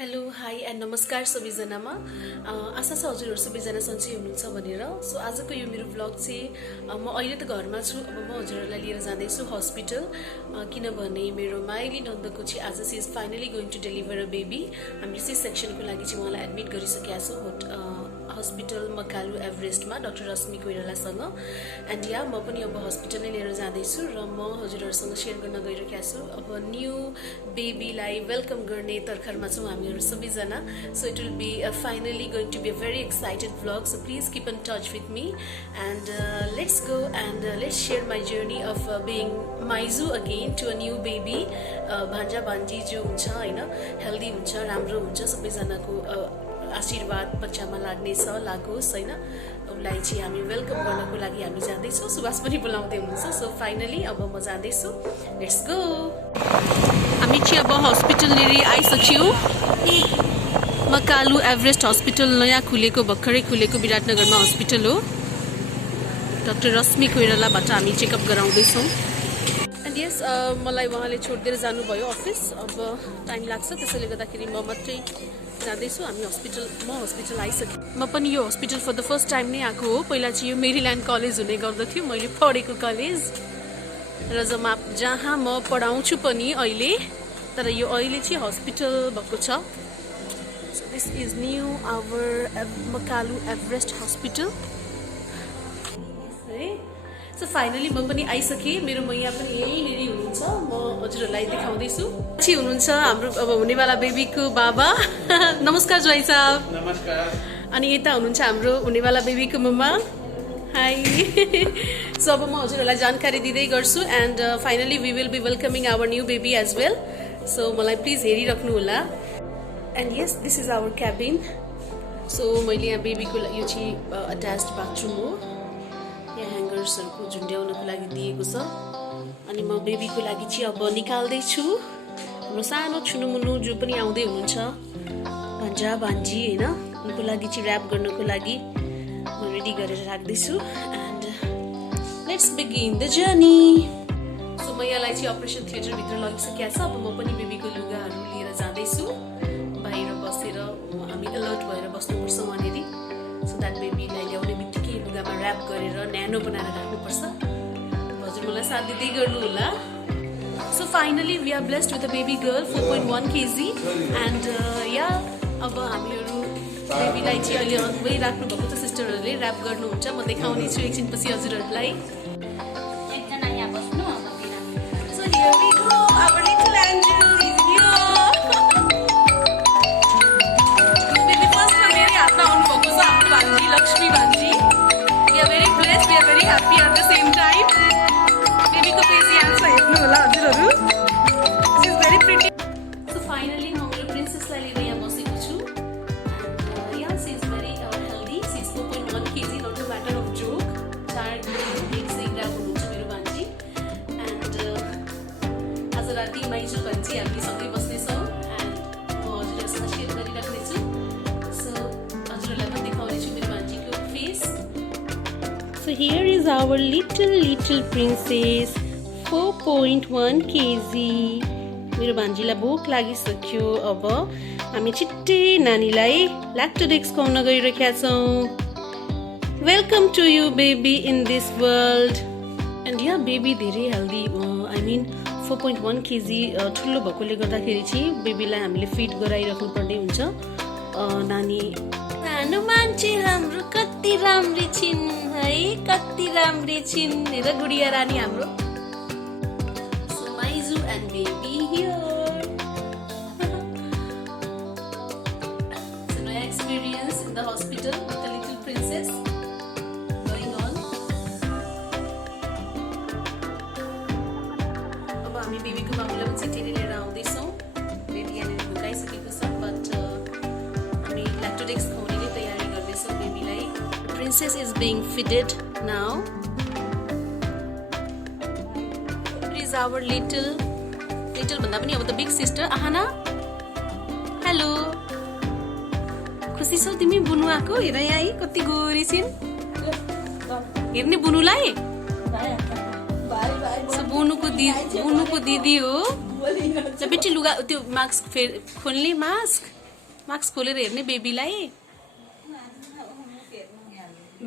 Hello hi and नमस्कार सबैजनामा आशा छ हजुरहरू सबैजना सन्चै हुनुहुन्छ भनेर। सो आजको यो मेरो भ्लग चाहिँ म अहिले त घरमा छु। अब म हजुरहरूलाई लिएर जाँदैछु हस्पिटल, किनभने मेरो माइली नन्दको चाहिँ आज she is finally going to deliver a baby. हामीले सी सेक्सनको लागि चाहिँ उहाँलाई एडमिट गरिसकेका छौँ हस्पिटल मकालु एभरेस्टमा डाक्टर रश्मि कोइरालासँग। एन्ड या म पनि अब हस्पिटल नै लिएर जाँदैछु र म हजुरहरूसँग सेयर गर्न गइरहेको छु। अब न्यू बेबीलाई वेलकम गर्ने तर्खरमा छौँ हामीहरू सबैजना। So it will be finally going to be a very excited vlog. So please keep in touch with me and let's go and let's share my journey of being माइजू again to a new baby. भान्जा भान्जी जो हुन्छ होइन, healthy हुन्छ, राम्रो हुन्छ, सबैजनाको आशीर्वाद बच्चामा लाग्नेछ, लागोस् होइन। उसलाई चाहिँ हामी वेलकम गर्नको लागि हामी जाँदैछौँ। सुभाष पनि बोलाउँदै हुनुहुन्छ। सो फाइनली अब म जाँदैछु, लेट्स गो। हामी चाहिँ अब हस्पिटल लिएर आइसक्यौँ। मकालु एभरेस्ट हस्पिटल नयाँ खुलेको, भर्खरै खुलेको विराटनगरमा हस्पिटल हो। डाक्टर रश्मि कोइरालाबाट हामी चेकअप गराउँदैछौँ। एन्ड यस मलाई उहाँले छोडिदिएर जानुभयो अफिस। अब टाइम लाग्छ, त्यसैले गर्दाखेरि म मात्रै जाँदैछु। हामी म हस्पिटल आइसकेँ। म पनि यो hospital for the first time नै आएको हो। पहिला चाहिँ यो मेरील्यान्ड कलेज हुने गर्दथ्यो, मैले पढेको कलेज र जहाँ म पढाउँछु पनि अहिले, तर यो अहिले चाहिँ हस्पिटल भएको छ। So this is new our Makalu Everest hospital है। सो फाइनली म पनि आइसकेँ। मेरो मैया पनि यहीँनिर हुनुहुन्छ, म हजुरहरूलाई देखाउँदैछु। पछि हुनुहुन्छ हाम्रो अब हुनेवाला बेबीको बाबा नमस्कार ज्वाइँ साहब। नमस्कार। अनि यता हुनुहुन्छ हाम्रो हुनेवाला बेबीको मम्मा। हाई। सो अब म हजुरहरूलाई जानकारी दिँदै गर्छु। And finally we will be welcoming our new baby as well. So मलाई प्लिज हेरिराख्नु होला। And yes this is our cabin. So मैले यहाँ बेबीको यो चाहिँ अट्याच्ड बाथरुम हो, यहाँ ह्याङ्गर्सहरूको झुन्ड्याउनको लागि दिएको छ। अनि म बेबीको लागि चाहिँ अब निकाल्दैछु। हाम्रो सानो छुनुमुनु जो पनि आउँदै हुनुहुन्छ, भान्जा भान्जी होइन, उनको लागि चाहिँ ऱ्याप गर्नको लागि म रेडी गरेर राख्दैछु। And let's begin the journey. So म यहाँलाई चाहिँ अपरेसन थिएटरभित्र लगिसकेको छ। अब म पनि बेबीको लुगाहरू लिएर जाँदैछु। बाहिर बसेर हामी अलर्ट भएर बस्नुपर्छ वहाँनिर। सो द्याट बेबीलाई ल्याउने बित्तिकै लुगामा ऱ्याप गरेर न्यानो बनाएर राख्नुपर्छ। हजुर मलाई साथ दिँदै गर्नु होला। So finally we are blessed with a baby girl 4.1 kg। And yeah अब हामीहरू बेबीलाई चाहिँ अहिले अनुभवै राख्नुभएको छ। सिस्टरहरूले ऱ्याप गर्नुहुन्छ, म देखाउने छु एकछिनपछि हजुरहरूलाई। So here we go, our little angel is here. Baby फर्स्टमा मेरै हातमा आउनुभएको छ हाम्रो भान्जी लक्ष्मी भान्जी। We are very blessed, we are very happy at the same time. बेबीको फेस यहाँ छ, हेर्नु होला हजुरहरू। She is very pretty. So finally म मेरो प्रिन्सेसलाई लिएर यहाँ बसेको छु। And yeah she is very healthy. She is 4.1 kg, not a matter of joke. 4 ग्राम हुनुहुन्छ मेरो भान्जी। एन्ड आज राति माइजू भान्जी हामी सँगै बस्नेछौँ। एन्ड म हजुरहरूसँग सेयर गरिराख्नेछु। सो हजुरहरूलाई पनि देखाउनेछु मेरो भान्जीको face. So here is our little princess 4.1 kg। मेरो भान्जीलाई भोक लागिसक्यो। अब हामी छिट्टै नानीलाई ल्याक्टोडेक्स खुवाउन गइरहेका छौँ। Welcome to you baby in this world. And yeah baby धेरै हेल्दी, आई मिन 4.1 kg ठुलो भएकोले गर्दाखेरि चाहिँ बेबीलाई हामीले फिड गराइराख्नु पर्ने हुन्छ। नानी सानो मान्छे हाम्रो कति राम्री छिन् है, कति राम्री छिन्। हेर गुडिया रानी हाम्रो। सो माइजू एन्ड बेबी हियर। सो नयाँ experience in the hospital with the little princess going on. अब हामी बेबीको बाबुलाई पनि छिटेर लिएर आउँदैछौँ। बेबी यहाँनिर भुकाइसकेको छ, बट हामी ल्याक्टोडेक्स खुवाउने नै तयारी गर्दैछौँ बेबीलाई। Princess is being fitted now. It is our little भन्दा पनि अब त बिग सिस्टर आहाना। हेलो, खुसी छौ तिमी बुनु आएको? हेर यहाँ कति गोरी छिन्, हेर्ने बुनुलाई। बुनुको दिदी हो। बेटी लुगा त्यो मास्क खोल्ने मास्क मास्क खोलेर हेर्ने बेबीलाई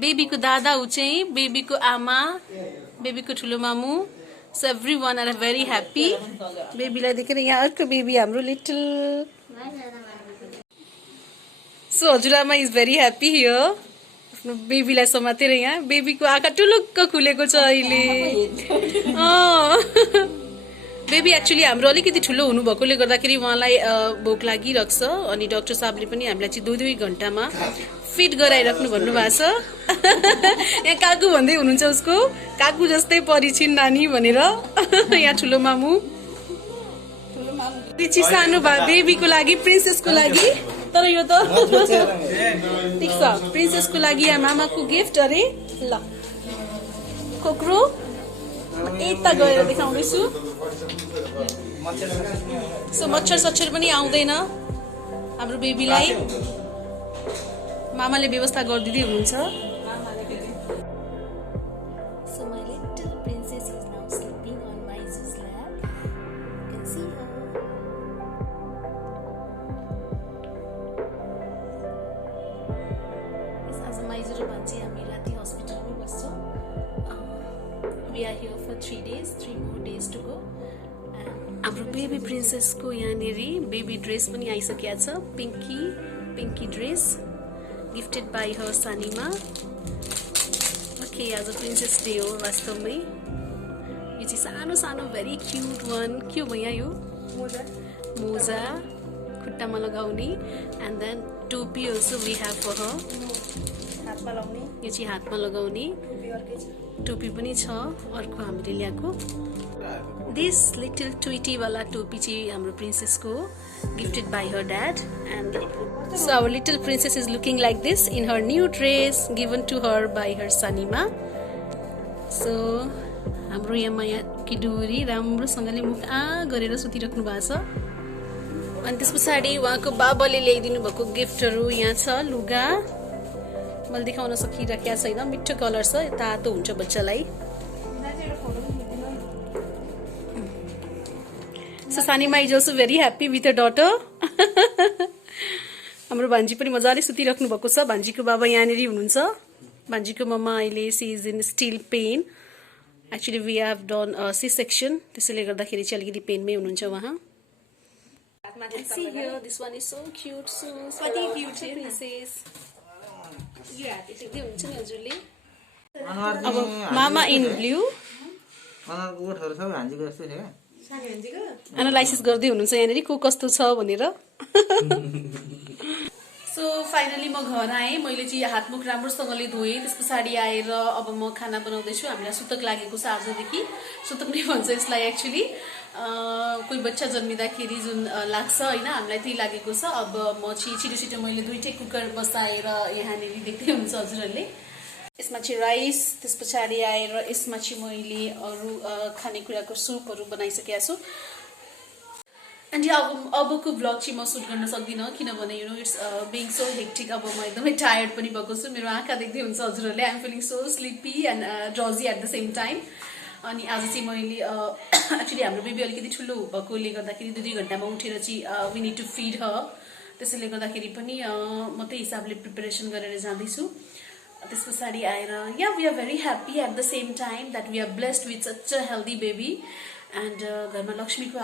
बेबीको दादा ऊ चाहिँ बेबीको आमा बेबीको ठुलो मामु so everyone are very happy बेबीलाई देखेर यहाँ अर्को बेबी हाम्रो लिटल सो हजुरआमा इज भेरी ह्याप्पी हियर आफ्नो बेबीलाई समातेर यहाँ बेबीको आँखा टुलुक्क खुलेको छ अहिले बेबी एक्चुअली हाम्रो अलिकति ठुलो हुनुभएकोले गर्दाखेरि उहाँलाई भोक लागिरहेको छ अनि डाक्टर साहबले पनि हामीलाई चाहिँ 2-2 घण्टामा फिट गराइराख्नु भन्नुभएको छ यहाँ काकु भन्दै हुनुहुन्छ उसको काकु जस्तै परिछिन् नानी भनेर यहाँ ठुलो मामु रिची सानो बेबीको लागि प्रिन्सेसको लागि तर यो त ठिक छ प्रिन्सेसको लागि यहाँ मामाको गिफ्ट अरे ल कोक्रो यता गएर देखाउँदैछु सो मच्छर सच्छर पनि आउँदैन हाम्रो बेबीलाई मामाले व्यवस्था गरिदिँदै हुनुहुन्छ So my little princess is now sleeping on Maizu's lap. You can see her. Yes, as Maizu र भान्जी हामी राति हस्पिटलमै बस्छौँ. We are here for 3 days, 3 more days to go. हाम्रो बेबी प्रिन्सेसको यहाँनेरि बेबी ड्रेस पनि आइसकेको छ पिङ्की ड्रेस गिफ्टेड बाई हर सानीमा ओके आज प्रिन्सेस डे हो वास्तवमै यो चाहिँ सानो सानो भेरी क्युट वान के हो भैया यो मोजा खुट्टामा लगाउने एन्ड देन टोपी अल्सो वी हेभ फर हर हातमा लगाउने यो चाहिँ हातमा लगाउने टोपी पनि छ अर्को हामीले ल्याएको दिस लिटल ट्विटी वाला टोपी चाहिँ हाम्रो प्रिन्सेसको gifted by her dad and so our little princess is looking like this in her new dress given to her by her sanima so हाम्रो यहाँ माया किडुरी राम्रोसँगले मुख गरेर सुतिराख्नु भएको छ अनि त्यस पछाडि उहाँको बाबाले ल्याइदिनु भएको गिफ्टहरू यहाँ छ लुगा मैले देखाउन सकिराखेको छैन मिठो कलर छ तातो हुन्छ बच्चालाई So Sanima is also very happy with her daughter. हाम्रो भान्जी पनि मजाले सुतिराख्नु भएको छ भान्जीको बाबा यहाँनेरि हुनुहुन्छ भान्जीको मम्मा अहिले she is in still pain actually we have done C section त्यसैले गर्दाखेरि चाहिँ अलिकति पेनमै हुनुहुन्छ उहाँ See here, this one is so cute, so cute princess. हुन्छ नि हजुरले अब मामा इन ब्लू एनालाइसिस गर्दै हुनुहुन्छ यहाँनिर को कस्तो छ भनेर सो फाइनली म घर आएँ मैले चाहिँ हातमुख राम्रोसँगले धोएँ त्यस पछाडि आएर अब म खाना बनाउँदैछु हामीलाई सुतक लागेको छ आजदेखि सुतक नै भन्छ यसलाई एक्चुअली कोही बच्चा जन्मिँदाखेरि जुन लाग्छ होइन हामीलाई त्यही लागेको छ अब म चाहिँ छिटो छिटो मैले 2टै कुकर बसाएर यहाँनिर देख्दै हुन्छ हजुरहरूले यसमा चाहिँ राइस त्यस पछाडि आएर यसमा चाहिँ मैले अरू खानेकुराको सुपहरू बनाइसकेको छु एन्ड अबको भ्लग चाहिँ म सुट गर्न सक्दिनँ किनभने you know it's being so hectic अब म एकदमै टायर्ड पनि भएको छु मेरो आँखा देख्दै हुन्छ हजुरहरूले I'm feeling so sleepy and drowsy at the same time अनि आज चाहिँ मैले एक्चुअली हाम्रो बेबी अलिकति ठुलो भएकोले गर्दाखेरि 2-2 घण्टामा उठेर चाहिँ वी निड टु फिड हर त्यसैले गर्दाखेरि पनि म त्यही हिसाबले प्रिपेरेसन गरेर जाँदैछु त्यस पछाडि आएर yeah we are very happy at the same time that we are blessed with such a healthy baby and घरमा लक्ष्मीको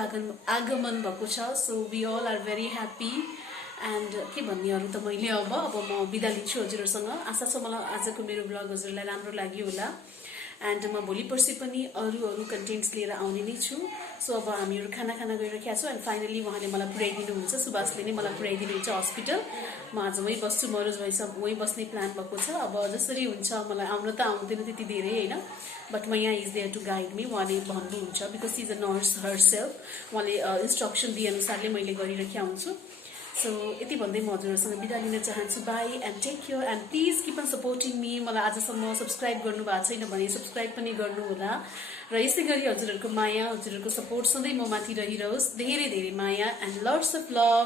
आगमन भएको छ so we all are very happy and के भन्ने अरू त मैले अब म बिदा लिन्छु हजुरहरूसँग आशा छ मलाई आजको मेरो ब्लग हजुरलाई राम्रो लाग्यो होला एन्ड म भोलि पर्सि पनि अरू कन्टेन्ट्स लिएर आउने नै छु सो अब हामीहरू खाना गइरहेका छौँ एन्ड फाइनली उहाँले मलाई पुर्याइदिनुहुन्छ सुभाषले नै मलाई पुर्याइदिनुहुन्छ हस्पिटल म आज वहीँ बस्छु मरोज भाइसँग वहीँ बस्ने प्लान भएको छ अब जसरी हुन्छ मलाई आउन त आउँदैन त्यति धेरै होइन बट म यहाँ is there to guide me उहाँले भन्नुहुन्छ because is a nurse herself उहाँले इन्स्ट्रक्सन दिएअनुसारले मैले गरिरहेका हुन्छु सो यति भन्दै म हजुरहरूसँग बिदा लिन चाहन्छु bye and take care and please keep on supporting me मलाई आजसम्म सब्सक्राइब गर्नु भएको छैन भने सब्सक्राइब पनि गर्नुहोला र यसै गरी हजुरहरूको माया हजुरहरूको सपोर्ट सधैँ म माथि रहिरहोस् धेरै धेरै माया एन्ड लट्स अफ लभ